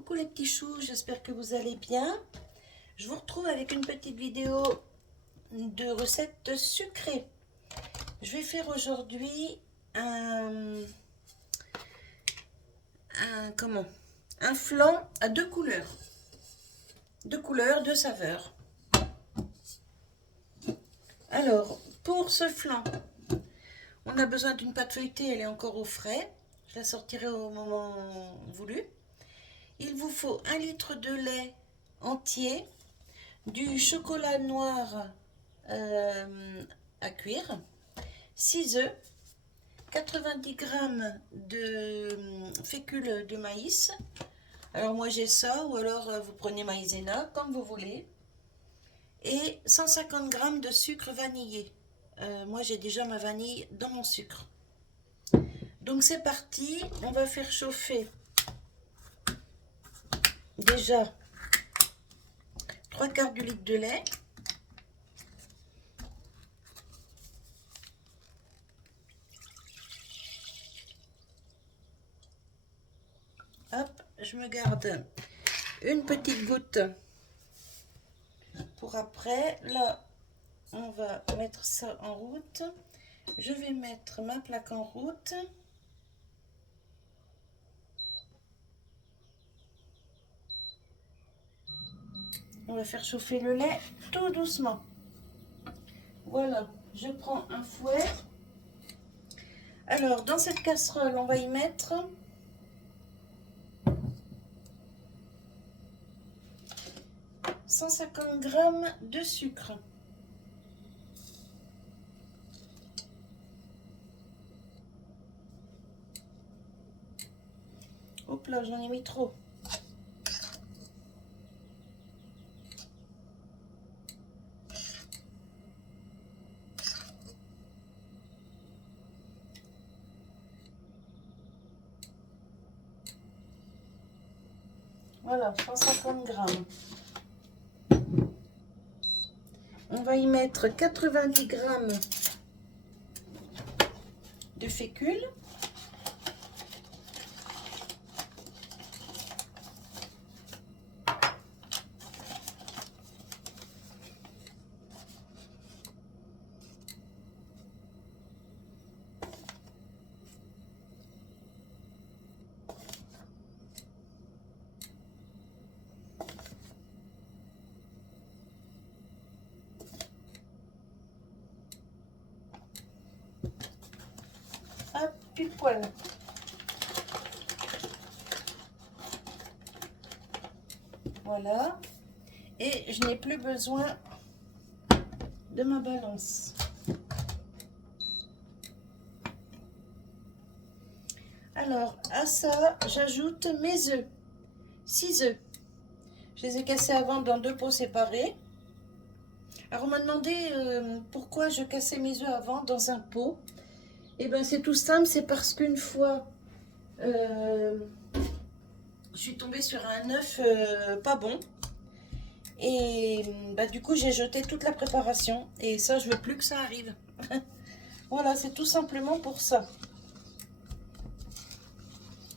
Coucou les petits choux, j'espère que vous allez bien. Je vous retrouve avec une petite vidéo de recettes sucrées. Je vais faire aujourd'hui un flan à deux couleurs, deux saveurs. Alors, pour ce flan, on a besoin d'une pâte feuilletée, elle est encore au frais. Je la sortirai au moment voulu. Il vous faut 1 litre de lait entier, du chocolat noir à cuire, 6 œufs, 90 g de fécule de maïs. Alors moi j'ai ça, ou alors vous prenez maïzena, comme vous voulez. Et 150 g de sucre vanillé. Moi j'ai déjà ma vanille dans mon sucre. Donc c'est parti, on va faire chauffer déjà 3/4 du litre de lait. Hop, je me garde une petite goutte pour après. Là, on va mettre ça en route. Je vais mettre ma plaque en route. On va faire chauffer le lait tout doucement. Voilà, je prends un fouet. Alors, dans cette casserole, on va y mettre 150 g de sucre. Hop là, j'en ai mis trop. Voilà, 150 g. On va y mettre 90 g de fécule. Hop, pile poil. Voilà. Et je n'ai plus besoin de ma balance. Alors, à ça, j'ajoute mes œufs. 6 œufs. Je les ai cassés avant dans 2 pots séparés. Alors, on m'a demandé pourquoi je cassais mes œufs avant dans un pot. Et bien, c'est tout simple, c'est parce qu'une fois, je suis tombée sur un œuf pas bon. Et bah, du coup, j'ai jeté toute la préparation. Et ça, je veux plus que ça arrive. Voilà, c'est tout simplement pour ça.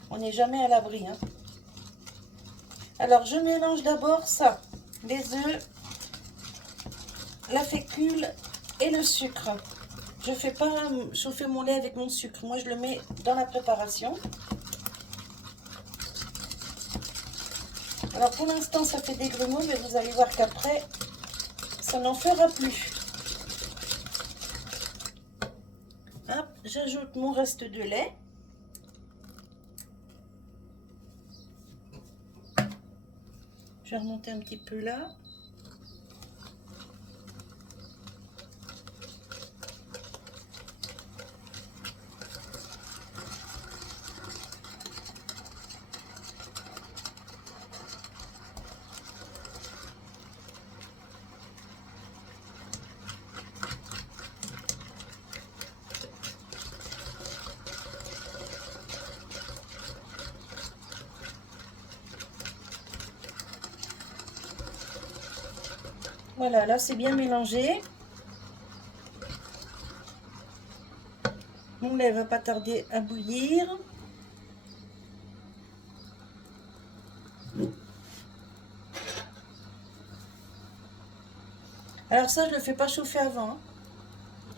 On n'est jamais à l'abri. Hein. Alors, je mélange d'abord ça. Les œufs, la fécule et le sucre. Je ne fais pas chauffer mon lait avec mon sucre. Moi, je le mets dans la préparation. Alors, pour l'instant, ça fait des grumeaux, mais vous allez voir qu'après, ça n'en fera plus. Hop, j'ajoute mon reste de lait. Je vais remonter un petit peu là. Voilà, là c'est bien mélangé. Mon lait va pas tarder à bouillir. Alors ça, je ne le fais pas chauffer avant, hein.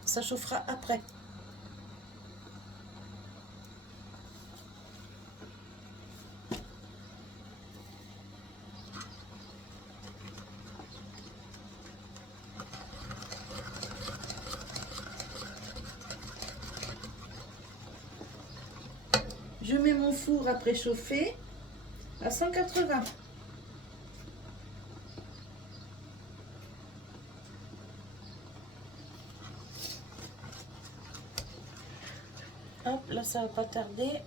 Ça chauffera après. Je mets mon four à préchauffer à 180. Hop, là ça va pas tarder.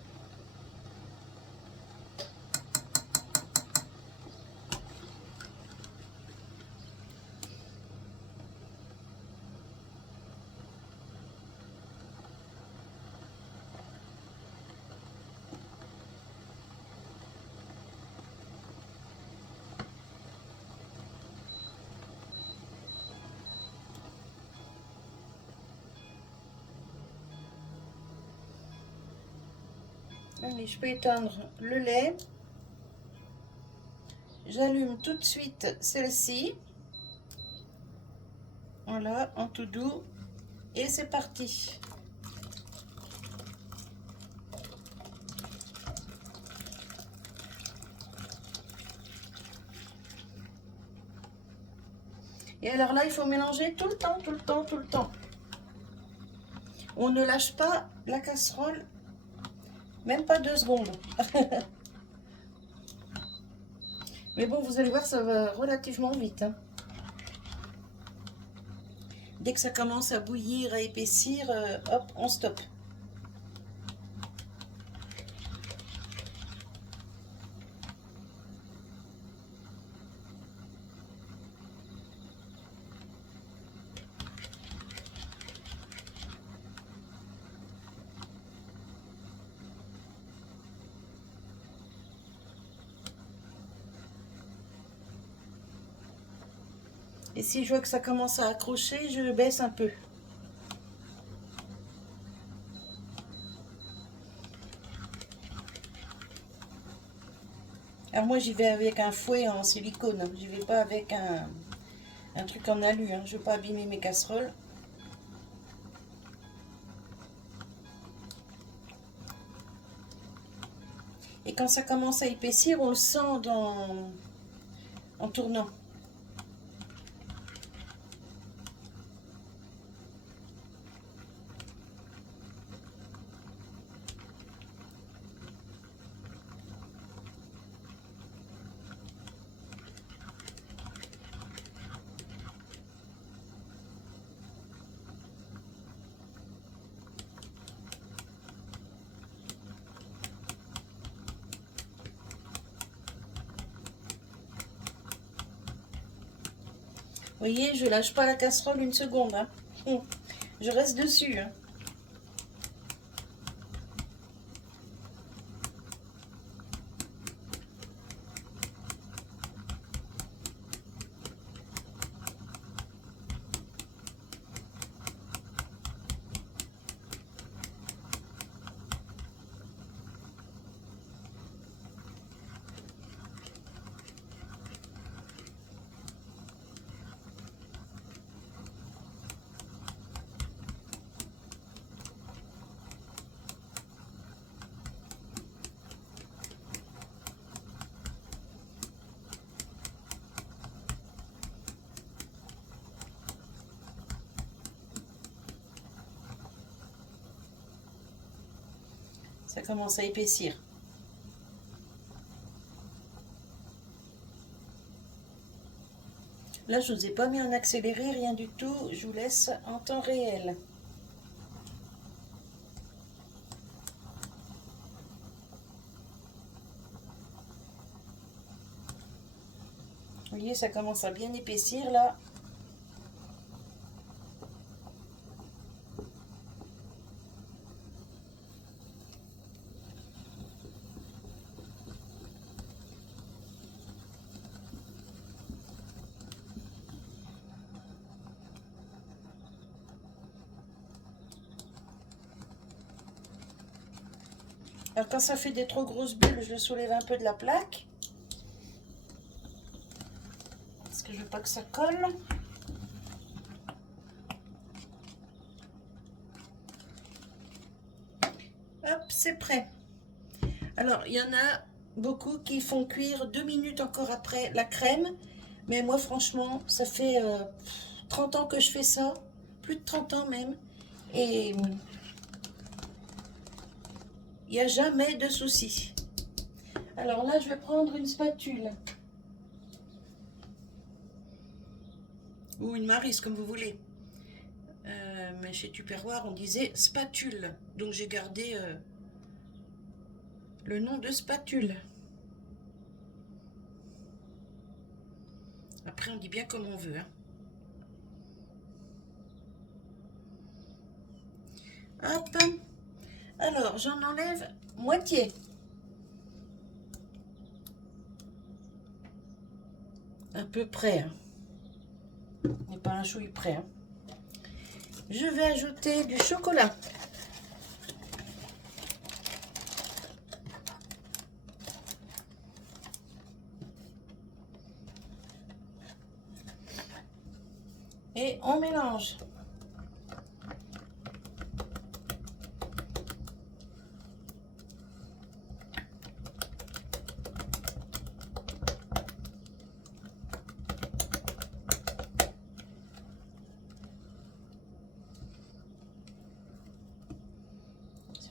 Allez, je peux éteindre le lait. J'allume tout de suite celle-ci. Voilà, en tout doux. Et c'est parti. Et alors là, il faut mélanger tout le temps, tout le temps, tout le temps. On ne lâche pas la casserole, même pas 2 secondes. Mais bon, vous allez voir, ça va relativement vite, hein. Dès que ça commence à bouillir, à épaissir, hop, on stoppe. Et si je vois que ça commence à accrocher, je baisse un peu. Alors moi j'y vais avec un fouet en silicone, hein. J'y vais pas avec un truc en alu, hein. Je veux pas abîmer mes casseroles. Et quand ça commence à épaissir, on le sent en tournant. Vous voyez, je lâche pas la casserole une seconde, hein. Je reste dessus, hein. Ça commence à épaissir. Là, je ne vous ai pas mis en accéléré, rien du tout. Je vous laisse en temps réel. Vous voyez, ça commence à bien épaissir là. Alors quand ça fait des trop grosses bulles, je le soulève un peu de la plaque. parce que je veux pas que ça colle. Hop, c'est prêt. Alors, il y en a beaucoup qui font cuire 2 minutes encore après la crème. Mais moi, franchement, ça fait 30 ans que je fais ça. Plus de 30 ans même. Et il n'y a jamais de souci. Alors là, je vais prendre une spatule. Ou une maryse, comme vous voulez. Mais chez Tupperware, on disait spatule. Donc j'ai gardé le nom de spatule. Après, on dit bien comme on veut. Hein. Hop. Alors, j'en enlève moitié. À peu près. Hein. On n'est pas un chouille près. Hein. Je vais ajouter du chocolat. Et on mélange.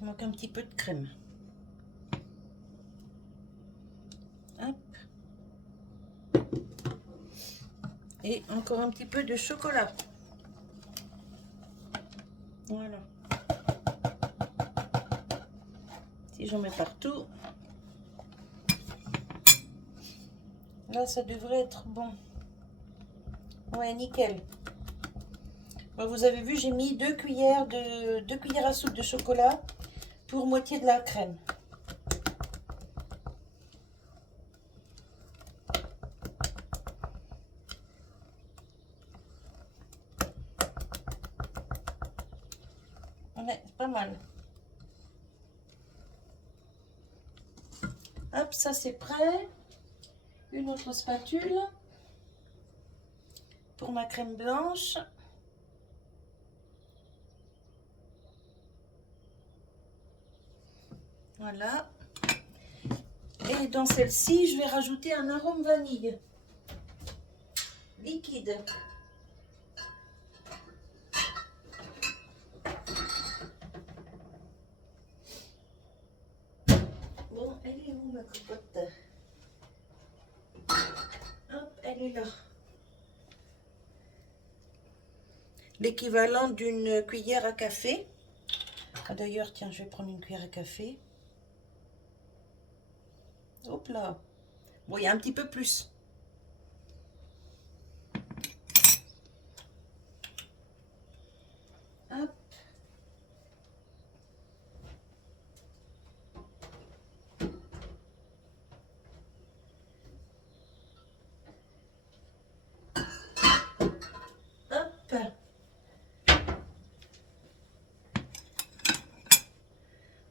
Il manque un petit peu de crème. Hop. Et encore un petit peu de chocolat. Voilà. Si j'en mets partout. Là, ça devrait être bon. Ouais, nickel. Bon, vous avez vu, j'ai mis 2 cuillères à soupe de chocolat pour moitié de la crème. Ouais, pas mal. Hop, ça c'est prêt. Une autre spatule pour ma crème blanche. Voilà. Et dans celle-ci, je vais rajouter un arôme vanille liquide. Bon, elle est où ma cocotte? Hop, elle est là. L'équivalent d'une cuillère à café. Ah, d'ailleurs, tiens, je vais prendre une cuillère à café. Hop là. Bon, il y a un petit peu plus. Hop. Hop.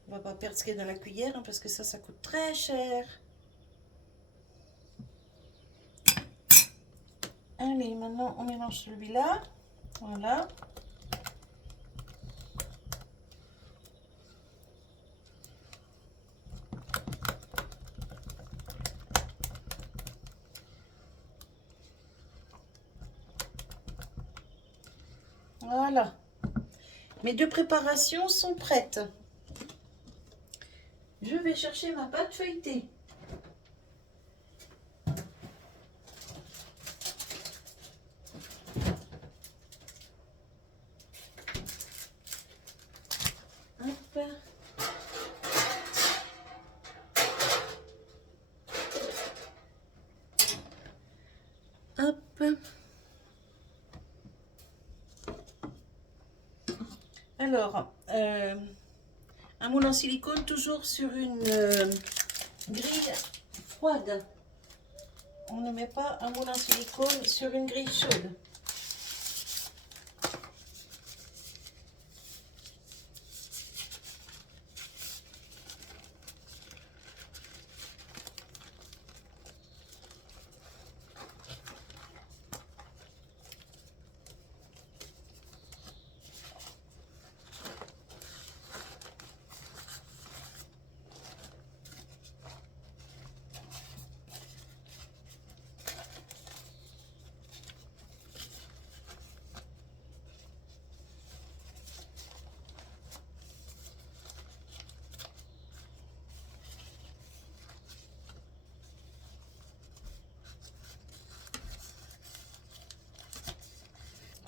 On va pas perdre ce qu'il y a dans la cuillère hein, parce que ça coûte très cher. Allez, maintenant on mélange celui-là. Voilà. Voilà. Mes 2 préparations sont prêtes. Je vais chercher ma pâte feuilletée. Hop. Hop. Alors, un moule en silicone toujours sur une grille froide. On ne met pas un moule en silicone sur une grille chaude.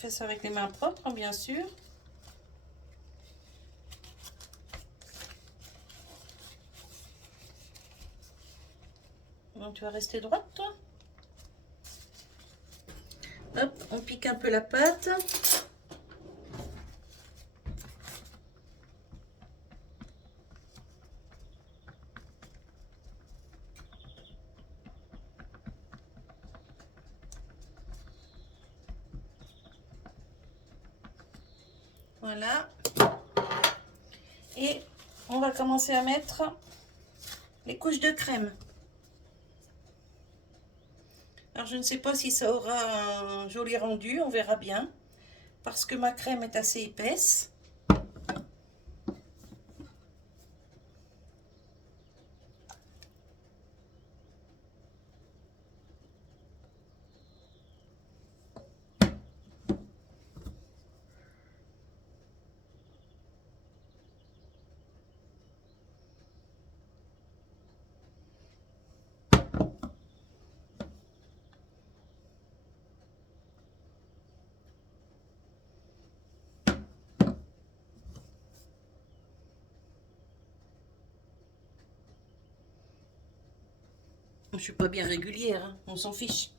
On fait ça avec les mains propres, hein, bien sûr. Donc tu vas rester droite, toi. Hop, on pique un peu la pâte. Voilà. Et on va commencer à mettre les couches de crème. Alors je ne sais pas si ça aura un joli rendu, on verra bien. Parce que ma crème est assez épaisse. Je suis pas bien régulière, hein, on s'en fiche.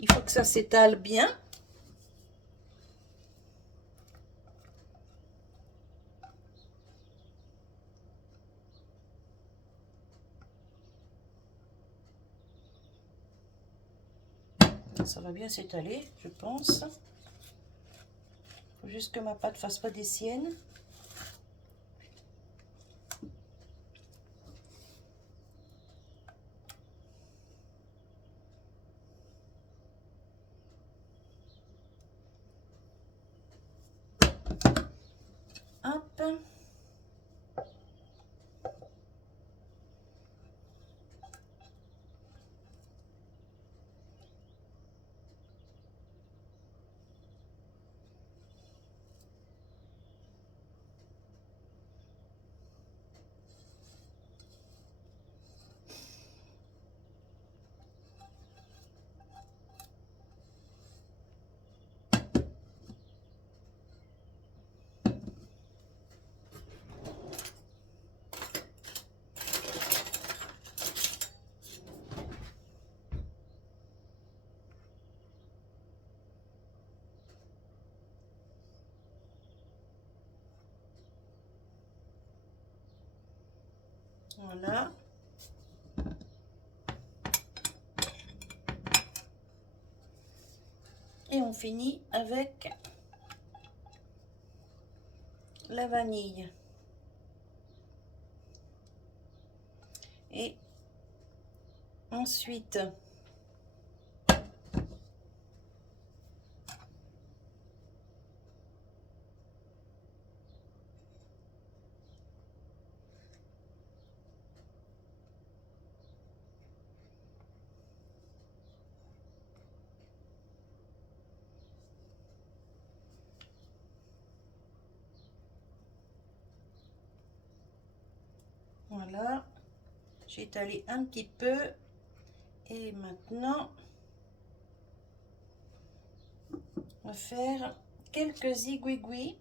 Il faut que ça s'étale bien. Ça va bien s'étaler, je pense. Il faut juste que ma pâte fasse pas des siennes. Hop. Voilà. Et on finit avec la vanille. Et ensuite, voilà, j'ai étalé un petit peu. Et maintenant, on va faire quelques zigouigouis.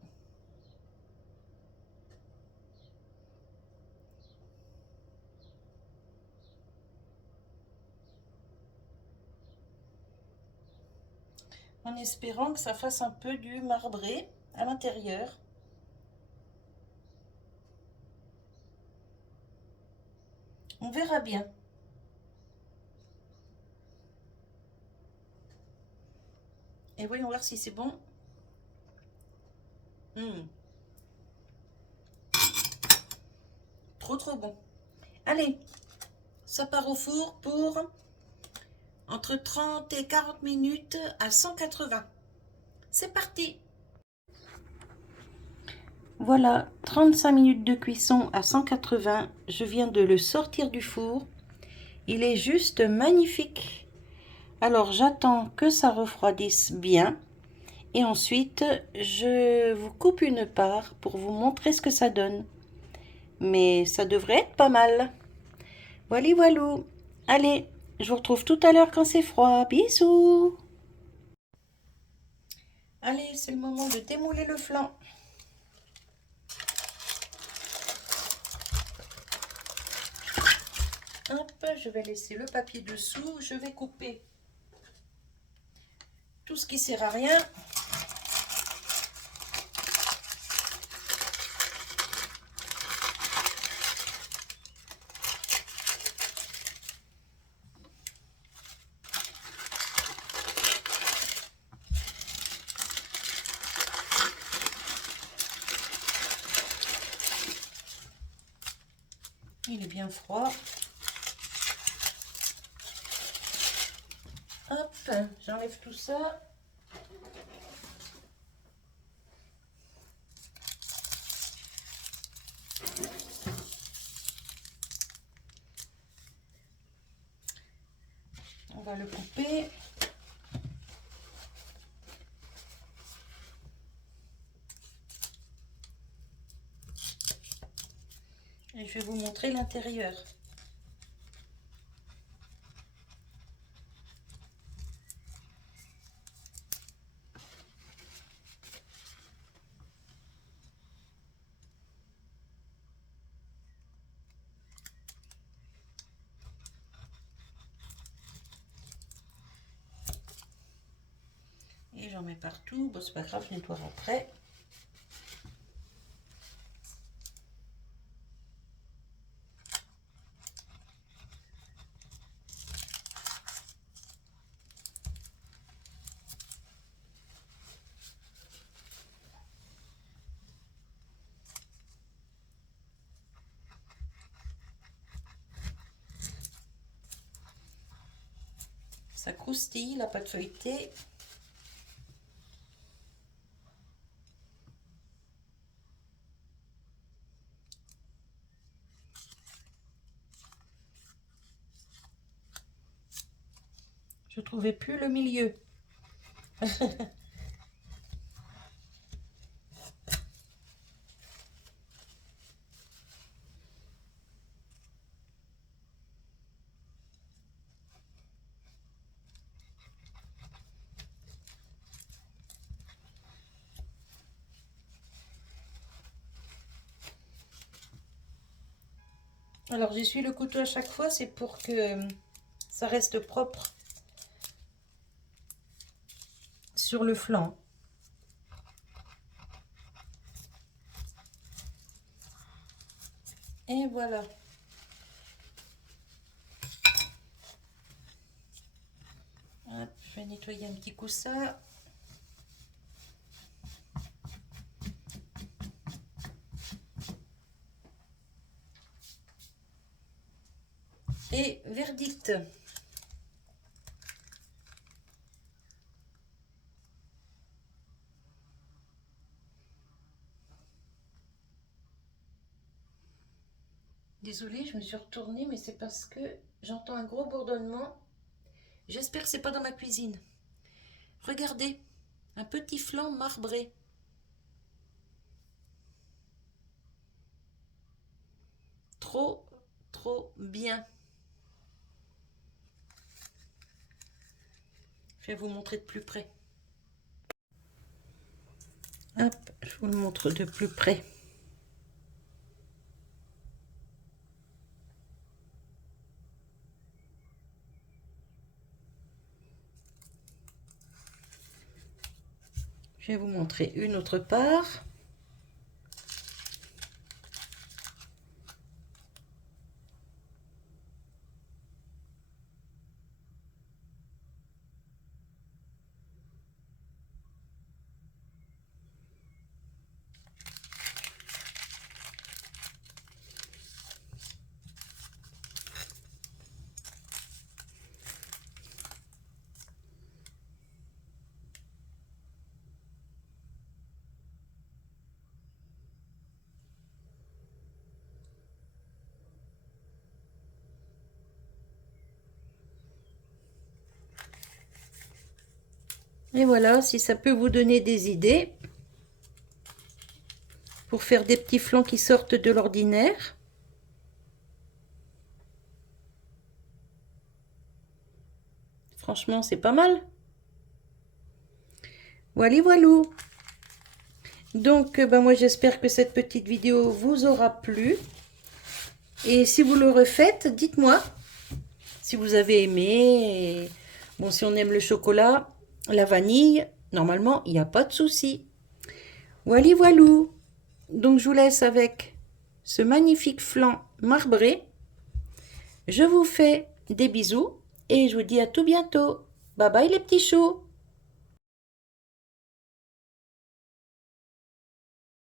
En espérant que ça fasse un peu du marbré à l'intérieur. On verra bien. Et voyons voir si c'est bon. Mmh. Trop trop bon. Allez, ça part au four pour entre 30 et 40 minutes à 180. C'est parti. Voilà, 35 minutes de cuisson à 180. Je viens de le sortir du four. Il est juste magnifique. Alors j'attends que ça refroidisse bien. Et ensuite, je vous coupe une part pour vous montrer ce que ça donne. Mais ça devrait être pas mal. Voilà, voilà. Allez, je vous retrouve tout à l'heure quand c'est froid. Bisous. Allez, c'est le moment de démouler le flan. Hop, je vais laisser le papier dessous. Je vais couper tout ce qui sert à rien. Il est bien froid. Hop, j'enlève tout ça. On va le couper. Et je vais vous montrer l'intérieur. Et j'en mets partout. Bon, c'est pas grave, je nettoie après. Ça croustille, la pâte feuilletée. Je trouvais plus le milieu. Alors j'essuie le couteau à chaque fois, c'est pour que ça reste propre sur le flanc. Et voilà. Hop, je vais nettoyer un petit coup ça. Et verdict. Désolée, je me suis retournée, mais c'est parce que j'entends un gros bourdonnement. J'espère que c'est pas dans ma cuisine. Regardez, un petit flanc marbré. Trop, trop bien. Je vais vous montrer de plus près. Hop, je vous le montre de plus près. Je vais vous montrer une autre part. Et voilà, si ça peut vous donner des idées pour faire des petits flancs qui sortent de l'ordinaire. Franchement, c'est pas mal. Voilà, voilà. Donc, ben moi, j'espère que cette petite vidéo vous aura plu. Et si vous le refaites, dites-moi si vous avez aimé. Et bon, si on aime le chocolat, la vanille, normalement, il n'y a pas de souci. Voilà, voilà. Donc, je vous laisse avec ce magnifique flan marbré. Je vous fais des bisous et je vous dis à tout bientôt. Bye bye les petits choux.